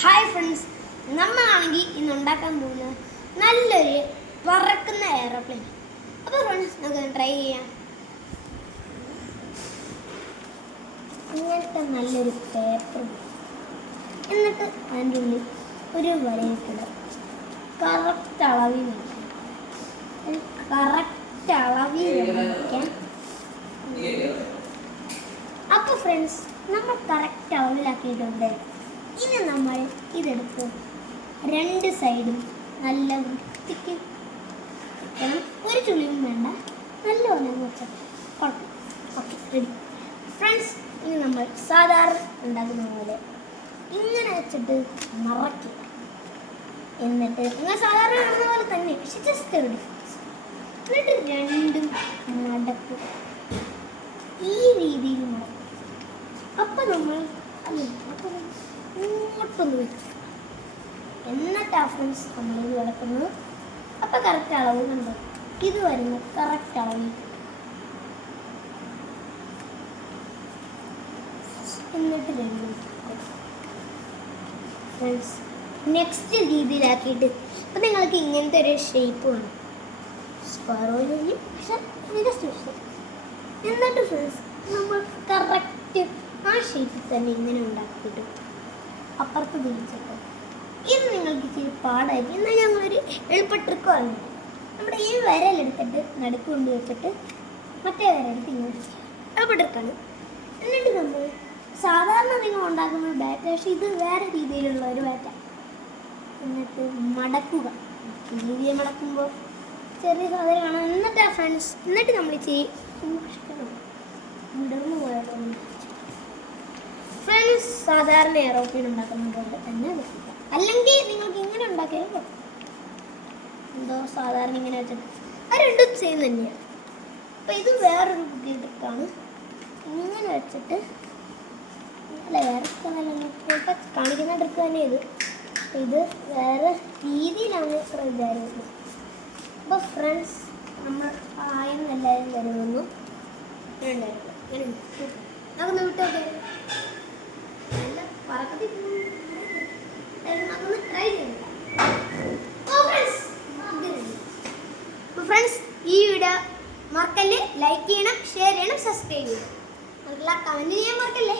Hi friends, നമ്മളാണെങ്കിൽ ഇന്ന് ഉണ്ടാക്കാൻ പോകുന്നത് നല്ലൊരു പറക്കുന്ന എയർപ്ലെയിൻ. അപ്പോൾ ഫ്രണ്ട്സ്, നമുക്ക് ട്രൈ ചെയ്യാം. ഇങ്ങനത്തെ നല്ലൊരു പേപ്പർ, എന്നിട്ട് അതിൻ്റെ ഉള്ളിൽ ഒരു വരയിട്ടിടുക. കറക്റ്റ് അളവിൽ വയ്ക്കാം. അപ്പോൾ ഫ്രണ്ട്സ്, നമ്മൾ കറക്റ്റ് അളവിലാക്കിയിട്ടുണ്ട്. ഇനി നമ്മൾ ഇതെടുത്ത് രണ്ട് സൈഡും നല്ല വൃത്തിക്ക് വെക്കണം. ഒരു ചുളിയും വേണ്ട, നല്ലപോലെ വെച്ചാൽ കുഴപ്പം. Okay, ready friends. ഇനി നമ്മൾ സാധാരണ ഉണ്ടാക്കുന്ന പോലെ ഇങ്ങനെ വെച്ചിട്ട് മറയ്ക്കുക. എന്നിട്ട് നിങ്ങൾ സാധാരണ കാണുന്ന പോലെ തന്നെ, പക്ഷെ ജസ്റ്റ് റെഡി. എന്നിട്ട് രണ്ടും മടക്കും, ഈ രീതിയിൽ മടക്കും. അപ്പം നമ്മൾ ഇങ്ങോട്ടൊന്ന് വരും. എന്നിട്ടാ ഫ്രണ്ട്സ് നമ്മളിത് കിടക്കുന്നത്. അപ്പം കറക്റ്റ് അളവ് കണ്ടോ, ഇത് വരുന്നത് കറക്റ്റ് അളവിൽ. എന്നിട്ട് രണ്ടും ഫ്രണ്ട്സ് നെക്സ്റ്റ് രീതിയിലാക്കിയിട്ട് അപ്പം നിങ്ങൾക്ക് ഇങ്ങനത്തെ ഒരു ഷേപ്പ് വേണം. സ്ക്വയർ പോലെ, പക്ഷെ എന്നിട്ട് ഫ്രണ്ട്സ് നമ്മൾ കറക്റ്റ് ആ ഷേപ്പിൽ തന്നെ ഇങ്ങനെ ഉണ്ടാക്കിയിട്ട് അപ്പുറത്ത് തിരിച്ചിട്ട്. ഇത് നിങ്ങൾക്ക് ഇച്ചിരി പാടായിരിക്കും, എന്നാൽ ഞങ്ങളൊരു എളുപ്പ ട്രിക്ക് പറഞ്ഞു. നമ്മുടെ ഈ വിരലെടുത്തിട്ട് നടുക്ക് കൊണ്ട് വെച്ചിട്ട് മറ്റേ വിരലെടുത്ത് ഇങ്ങനെ എളുപ്പ ട്രിക്കാണ്. എന്നിട്ട് നമ്മൾ സാധാരണ നിങ്ങൾ ഉണ്ടാക്കുന്ന ബാറ്റ്, പക്ഷേ ഇത് വേറെ രീതിയിലുള്ള ഒരു ബാറ്റാണ്. എന്നിട്ട് മടക്കുക. രീതിയെ മടക്കുമ്പോൾ ചെറിയ സാധനമാണ്. എന്നിട്ട് ഫ്രണ്ട്സ്, എന്നിട്ട് നമ്മൾ ഇച്ചിരി സൂക്ഷിക്കണം, വിടർന്നു പോയാലും. ഫ്രണ്ട്സ്, സാധാരണ എയറോപ്ലെയിൻ ഉണ്ടാക്കുന്ന പോലെ തന്നെ വെക്കുക. അല്ലെങ്കിൽ നിങ്ങൾക്ക് ഇങ്ങനെ ഉണ്ടാക്കിയാലും എന്തോ സാധാരണ ഇങ്ങനെ വെച്ചിട്ട് അത് രണ്ടും സെയിം തന്നെയാണ്. അപ്പം ഇത് വേറൊരു പുതിയ ട്രിക്കാണ്. ഇങ്ങനെ വെച്ചിട്ട് അല്ല, വേറെ കാണിക്കുന്ന ട്രിക്ക് തന്നെ ഇത്. ഇത് വേറെ രീതിയിലാണ് വിചാരിക്കുന്നത്. അപ്പോൾ ഫ്രണ്ട്സ്, നമ്മൾ ആയം എല്ലാവരും വരുമെന്നു രണ്ടായിരുന്നു. നമുക്കൊന്ന് വിട്ടോക്കെ നല്ല പറക്കത്തിൽ നമുക്കൊന്ന് ട്രൈ ചെയ്യാം. ഫ്രണ്ട്സ്, ഈ വീഡിയോ മറക്കല്ലേ, ലൈക്ക് ചെയ്യണം, ഷെയർ ചെയ്യണം, സബ്സ്ക്രൈബ് ചെയ്യണം. കമൻറ്റ് ചെയ്യാൻ മറക്കല്ലേ.